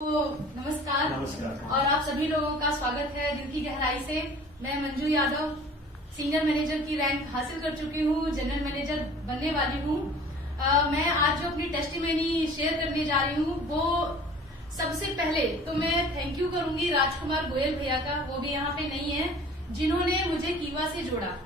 तो नमस्कार। और आप सभी लोगों का स्वागत है दिल की गहराई से। मैं मंजू यादव सीनियर मैनेजर की रैंक हासिल कर चुकी हूँ, जनरल मैनेजर बनने वाली हूँ। मैं आज जो अपनी टेस्टिमनी शेयर करने जा रही हूँ वो सबसे पहले तो मैं थैंक यू करूंगी राजकुमार गोयल भैया का, वो भी यहाँ पे नहीं है, जिन्होंने मुझे कीवा से जोड़ा।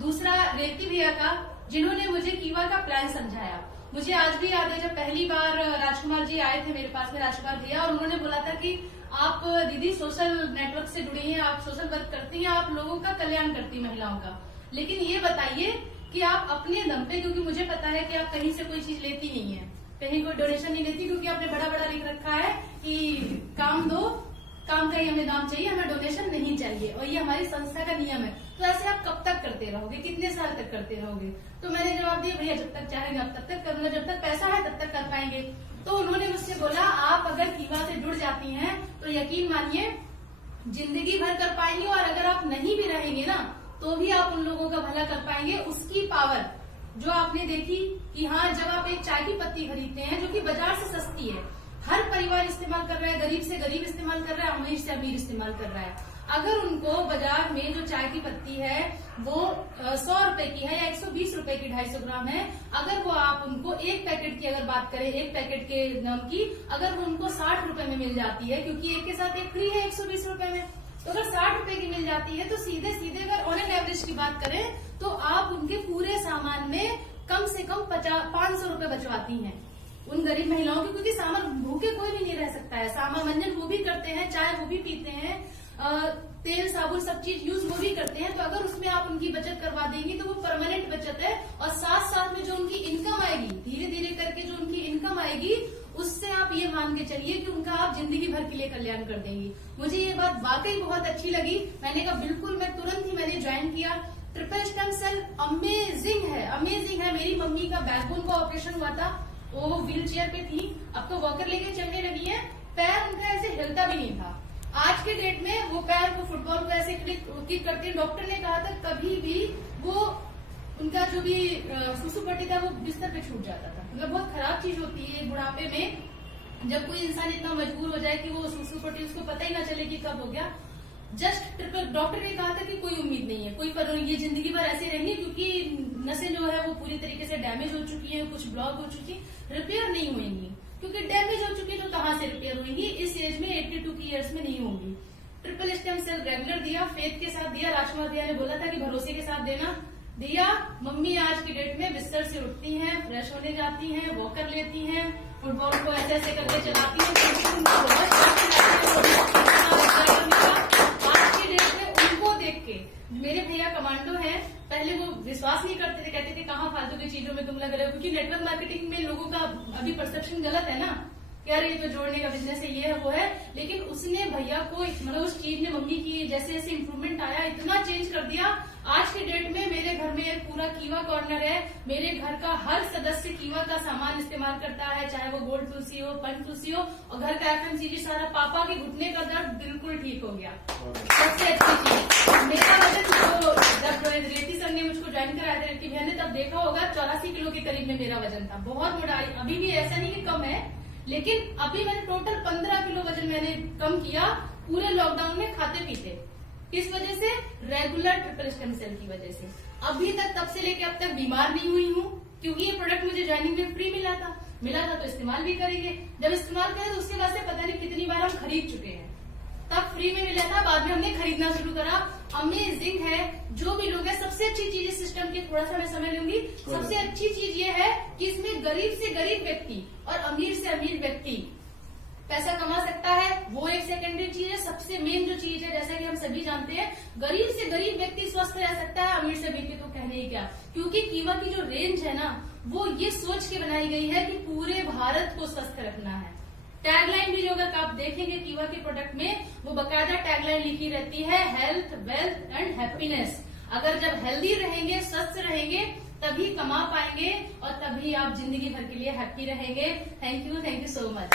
दूसरा रेवती भैया का, जिन्होंने मुझे कीवा का प्लान समझाया। मुझे आज भी याद है जब पहली बार राजकुमार जी आए थे मेरे पास में, राजकुमार भैया, और उन्होंने बोला था कि आप दीदी सोशल नेटवर्क से जुड़ी हैं, आप सोशल वर्क करती हैं, आप लोगों का कल्याण करती महिलाओं का, लेकिन ये बताइए कि आप अपने दम पे, क्योंकि मुझे पता है कि आप कहीं से कोई चीज लेती नहीं है, कहीं कोई डोनेशन नहीं लेती, क्योंकि आपने बड़ा बड़ा लिख रखा है कि काम दो, काम का ही हमें दाम चाहिए, हमें डोनेशन नहीं चाहिए, और ये हमारी संस्था का नियम है। तो ऐसे आप कब तक करते रहोगे, कितने साल तक करते रहोगे? तो मैंने जवाब दिया, भैया जब तक चाहेंगे अब तब तक करूंगा, जब तक पैसा है तब तक कर पाएंगे। तो उन्होंने मुझसे बोला, आप अगर कीवा से जुड़ जाती हैं तो यकीन मानिए जिंदगी भर कर पाएंगे, और अगर आप नहीं भी रहेंगे ना तो भी आप उन लोगों का भला कर पाएंगे। उसकी पावर जो आपने देखी कि हाँ, जब आप एक चाय की पत्ती खरीदते हैं जो कि बाजार से सस्ती है, हर परिवार इस्तेमाल कर रहा है, गरीब से गरीब इस्तेमाल कर रहा है, अमीर से अमीर इस्तेमाल कर रहा है। अगर उनको बाजार में जो चाय की पत्ती है वो 100 रुपए की है या 120 रुपए की 250 ग्राम है, अगर वो आप उनको एक पैकेट की अगर बात करें, एक पैकेट के नम की, अगर वो उनको 60 रुपए में मिल जाती है, क्योंकि एक के साथ एक फ्री है 120 रुपए में, तो अगर 60 रुपए की मिल जाती है तो सीधे सीधे अगर ऑन एन एवरेज की बात करें तो आप उनके पूरे सामान में कम से कम 500 रुपए बचवाती हैं उन गरीब महिलाओं की, क्योंकि सामान भूखे कोई भी नहीं रह सकता है। सामान मंजन वो भी करते हैं, चाय वो भी पीते हैं, तेल साबुन सब चीज यूज वो भी करते हैं। तो अगर उसमें आप उनकी बचत करवा देंगी तो वो परमानेंट बचत है, और साथ साथ में जो उनकी इनकम आएगी, धीरे धीरे करके जो उनकी इनकम आएगी, उससे आप ये मान के चलिए कि उनका आप जिंदगी भर के लिए कल्याण कर देंगी। मुझे ये बात वाकई बहुत अच्छी लगी। मैंने कहा बिल्कुल, मैं तुरंत ही मैंने ज्वाइन किया। ट्रिपल स्टेम सेल अमेजिंग है, अमेजिंग है। मेरी मम्मी का बैकबोन का ऑपरेशन हुआ था, वो व्हील चेयर पे थी, अब तो वॉकर लेके चलने लगी है। पैर उनका ऐसे हिलता भी नहीं था। आज के डेट में वो पैर को फुटबॉल को ऐसे किक करती है। डॉक्टर ने कहा था कभी भी वो उनका जो भी सुसुपट्टी था वो बिस्तर पे छूट जाता था। मतलब बहुत खराब चीज होती है बुढ़ापे में, जब कोई इंसान इतना मजबूर हो जाए कि वो सुसुपट्टी उसको पता ही ना चले कि कब हो गया। जस्ट ट्रिपल, डॉक्टर ने कहा था कि कोई उम्मीद नहीं है, कोई पर ये जिंदगी भर ऐसे रहेंगे, क्योंकि नसें जो है वो पूरी तरीके से डैमेज हो चुकी हैं, कुछ ब्लॉक हो चुकी, रिपेयर नहीं होंगी, क्योंकि डैमेज हो चुकी है तो कहाँ से रिपेयर होंगी, इस एज में 82 की ईयर्स में नहीं होंगी। ट्रिपल स्टेम सेल रेगुलर दिया, फेथ के साथ दिया। राजकुमार भैया ने बोला था कि भरोसे के साथ देना, दिया। मम्मी आज की डेट में बिस्तर से उठती हैं, फ्रेश होने जाती हैं, वॉकर लेती हैं, फुटबॉल को ऐसे ऐसे करके चलाती हैं। आज की डेट में उनको देख के मेरे भैया कमांडो हैं, पहले वो विश्वास नहीं करते थे, कहते थे कहाँ फालतू की चीजों में तुम लग रहे हो, क्योंकि नेटवर्क मार्केटिंग में लोगों का अभी परसेप्शन गलत है ना, यार ये तो जोड़ने का बिजनेस है, ये है वो है। लेकिन उसने भैया को, मतलब उस चीज ने मम्मी की जैसे जैसे इम्प्रूवमेंट आया, इतना चेंज कर दिया। आज के डेट में मेरे घर में एक पूरा कीवा कॉर्नर है, मेरे घर का हर सदस्य कीवा का सामान इस्तेमाल करता है, चाहे वो गोल्ड तुलसी हो, पंच तुलसी हो, और घर का FMCG सारा। पापा के घुटने का दर्द बिल्कुल ठीक हो गया। सबसे अच्छी चीज, मेरा वजन जब रेती सर ने मुझको ज्वाइन कराया था, रेती भैया ने, तब देखा होगा 84 किलो के करीब में मेरा वजन था, बहुत मोटा। अभी भी ऐसा नहीं कि कम है, लेकिन अभी मैंने टोटल 15 किलो वजन मैंने कम किया पूरे लॉकडाउन में, खाते पीते। किस वजह से? रेगुलर ट्रिपल स्टेम सेल की वजह से। अभी तक, तब से लेके अब तक बीमार नहीं हुई हूँ, क्योंकि ये प्रोडक्ट मुझे ज्वाइनिंग में फ्री मिला था तो इस्तेमाल भी करेंगे। जब इस्तेमाल करें तो उसके बाद से पता नहीं कितनी बार हम खरीद चुके हैं। तब फ्री में मिला था, बाद में हमने खरीदना शुरू करा। अमेजिंग है। जो भी लोग हैं, सबसे अच्छी चीज इस सिस्टम की, थोड़ा सा मैं समय लूंगी, सबसे अच्छी चीज ये है कि इसमें गरीब से गरीब व्यक्ति और अमीर से अमीर व्यक्ति पैसा कमा सकता है, वो एक सेकेंडरी चीज है। सबसे मेन जो चीज है, जैसा कि हम सभी जानते हैं, गरीब से गरीब व्यक्ति स्वस्थ रह सकता है, अमीर से अमीर के तो कहने ही क्या, क्योंकि कीवा की जो रेंज है ना, वो ये सोच के बनाई गई है कि पूरे भारत को स्वस्थ रखना है। टैगलाइन भी जो अगर आप देखेंगे कीवा के प्रोडक्ट में, वो बकायदा टैगलाइन लिखी रहती है, हेल्थ, वेल्थ एंड हैप्पीनेस। अगर जब हेल्दी रहेंगे, स्वस्थ रहेंगे, तभी कमा पाएंगे, और तभी आप जिंदगी भर के लिए हैप्पी रहेंगे। Thank you so much.